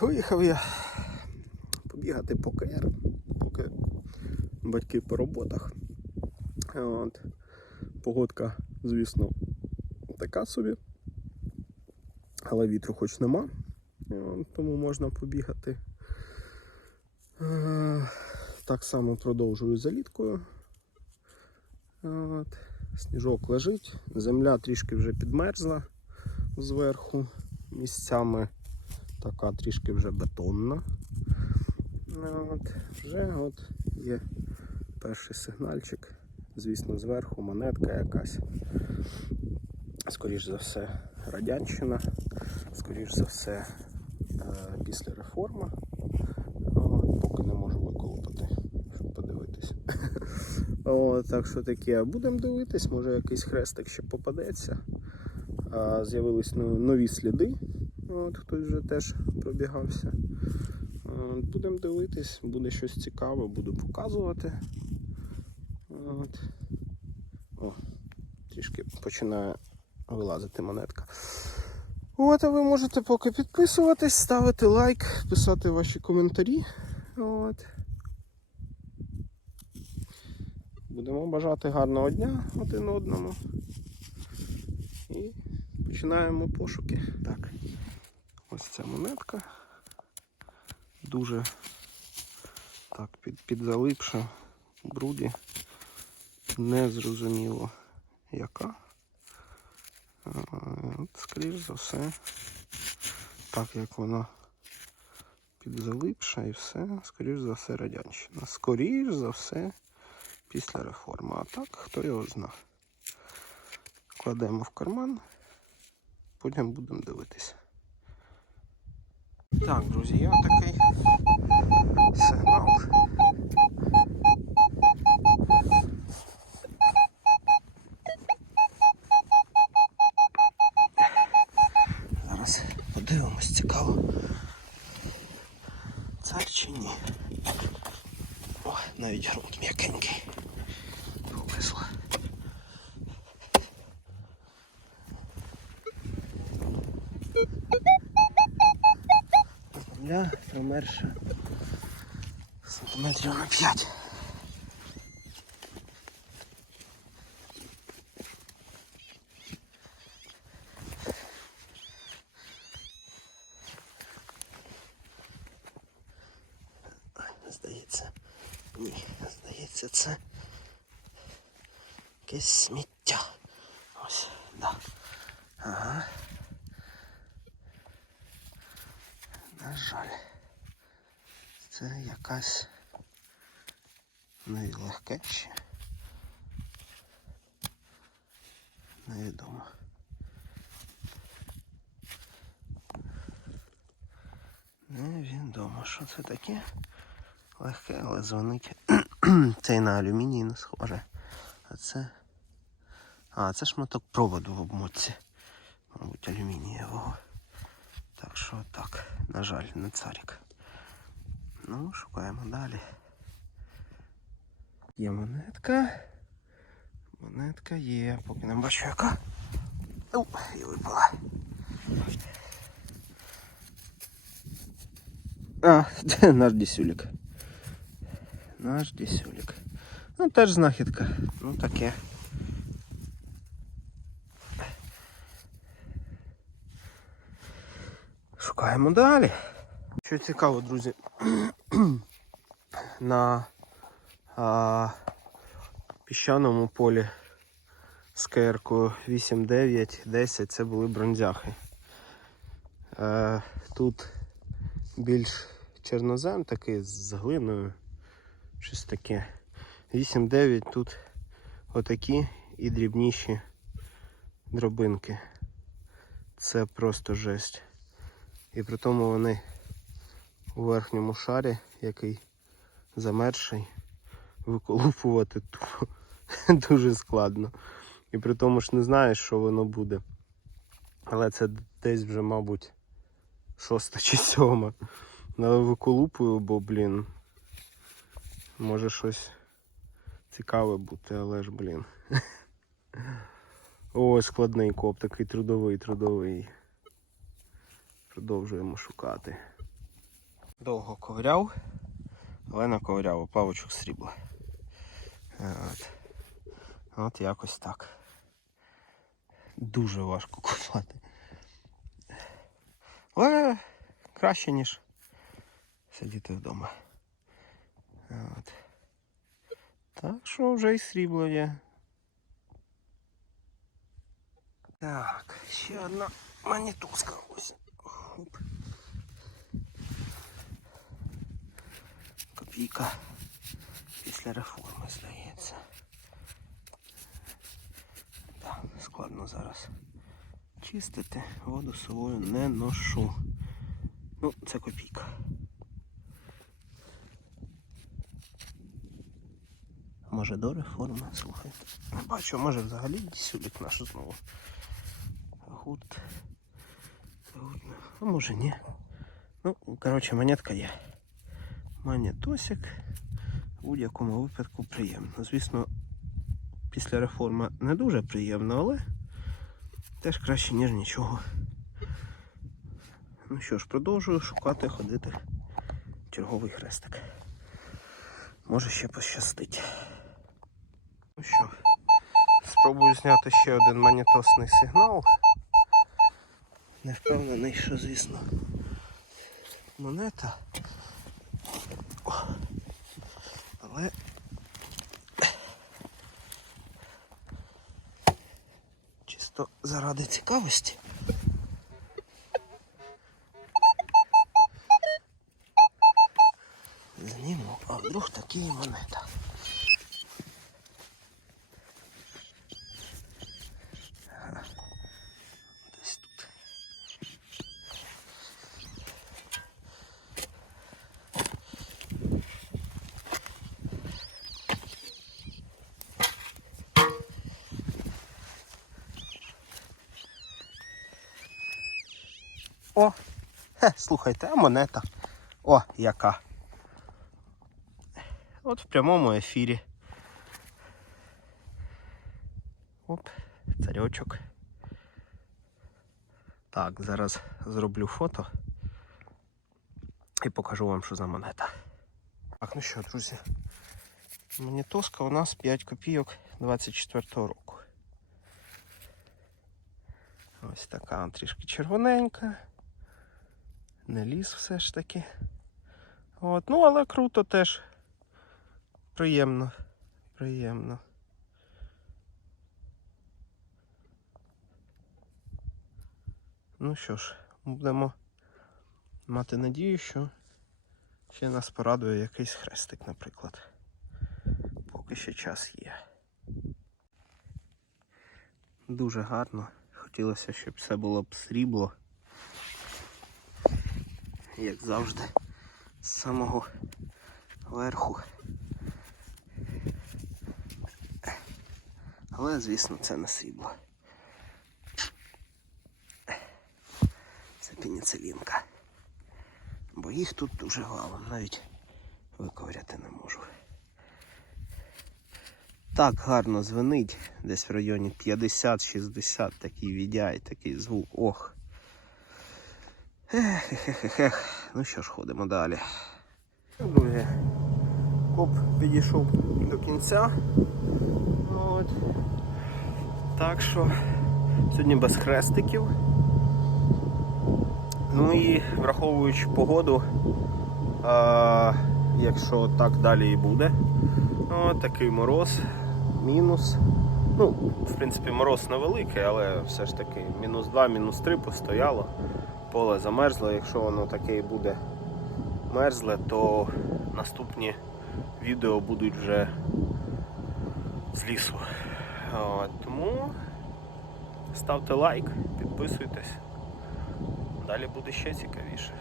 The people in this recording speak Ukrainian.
виїхав я побігати по КР, поки батьки по роботах. От. Погодка, звісно, така собі. Але вітру хоч нема, тому можна побігати. Е, Так само продовжую заліткою. От. Сніжок лежить, земля трішки вже підмерзла зверху, місцями така трішки вже бетонна. Ну, От, вже от є перший сигнальчик. Звісно, зверху монетка якась. Скоріш за все, радянщина, скоріш за все, е, після реформи. Поки не можу виколупати, щоб подивитись. О, так що таке, будемо дивитись, може якийсь хрестик ще попадеться. З'явились ну- нові сліди. От, хтось вже теж пробігався. Будемо дивитись, буде щось цікаве, буду показувати. От. О, трішки починає вилазити монетка. От, а ви можете поки підписуватись, ставити лайк, писати ваші коментарі. От. Будемо бажати гарного дня один одному. І починаємо пошуки. Так. Ось ця монетка. Дуже так під, підзалипша в бруді. Незрозуміло яка. От, скоріш за все, так як вона підзалипша і все, скоріш за все радянщина. Скоріш за все після реформи. А так, хто його зна. Кладемо в карман, потім будемо дивитися. Так, друзі, я такий сигнал. Зараз подивимось, цікаво. Цар чи ні? О, навіть грунт м'якенький. Повезло. Земля промерша сантиметрів на 5. Здається, ні, здається, це якесь сміття. Ось, да. Ага. На жаль. Це якась найлегке ще. Невідомо. Невідомо, що це таке. Легке, але дзвонить. Це і на алюміній не схоже. А це. А, це шматок проводу в обмотці. Мабуть, алюмінієвого. Так що так, на жаль, не царик. Ну, шукаємо далі. Є монетка. Монетка є, поки не бачу яка. Оу, і випала. А, це наш дісюлік. Наш дісюлік. Ну, теж знахідка. Ну таке. Шукаємо далі. Що цікаво, друзі, на а, піщаному полі з КРКою 8, 9, 10 це були бронзяхи. Е, тут більш чорнозем такий з глиною, щось таке. 8-9 тут отакі і дрібніші дробинки. Це просто жесть. І при тому вони у верхньому шарі, який замерший, виколупувати тупо дуже складно. І при тому ж не знаєш, що воно буде. Але це десь вже, мабуть, шоста чи сьома. Але виколупую, бо, блін, може щось цікаве бути, але ж, блін. Ой, складний коп, такий трудовий, трудовий. Продовжуємо шукати. Довго ковиряв, але наковиряв оплавочок срібла. От. От якось так. Дуже важко купати. Але краще, ніж сидіти вдома. От. Так що вже і срібло є. Так, ще одна монетузка ось. Оп. Копійка після реформи, здається. Так, складно зараз чистити, воду собою не ношу. Ну, це копійка. Може до реформи, слухайте. Не бачу, може взагалі сюлік наш знову. Гурт. Гурт. А може ні. Ну, коротше, монетка є. Монетосик в будь-якому випадку приємно. Звісно, після реформи не дуже приємно, але теж краще, ніж нічого. Ну що ж, продовжую шукати, ходити черговий хрестик. Може ще пощастить. Ну що, спробую зняти ще один монетосний сигнал. Не впевнений, що, звісно, монета. Але чисто заради цікавості. Зніму, а вдруг такі монета. О, хе, слухайте, а монета. О, яка. От в прямому ефірі. Оп, царьочок. Так, зараз зроблю фото і покажу вам, що за монета. Так, ну що, друзі, монетоска у нас 5 копійок 24-го року. Ось така трішки червоненька. Не ліс все ж таки. От, ну але круто теж. Приємно. Приємно. Ну що ж, будемо мати надію, що ще нас порадує якийсь хрестик, наприклад. Поки ще час є. Дуже гарно. Хотілося, щоб все було б срібло. Як завжди, з самого верху. Але, звісно, це не срібло. Це пеніцилінка. Бо їх тут дуже валом, навіть виковиряти не можу. Так гарно звенить, десь в районі 50-60 такий відяй, такий звук. Ох. Ех, ех, ех, ех. Ну що ж, ходимо далі. Друзі, коп підійшов до кінця. От. Так що сьогодні без хрестиків. Ну і враховуючи погоду, а, якщо так далі і буде, от такий мороз, мінус. Ну, в принципі, мороз невеликий, але все ж таки мінус 2, мінус 3 постояло, поле замерзло. Якщо воно таке і буде мерзле, то наступні відео будуть вже з лісу. Тому ставте лайк, підписуйтесь. Далі буде ще цікавіше.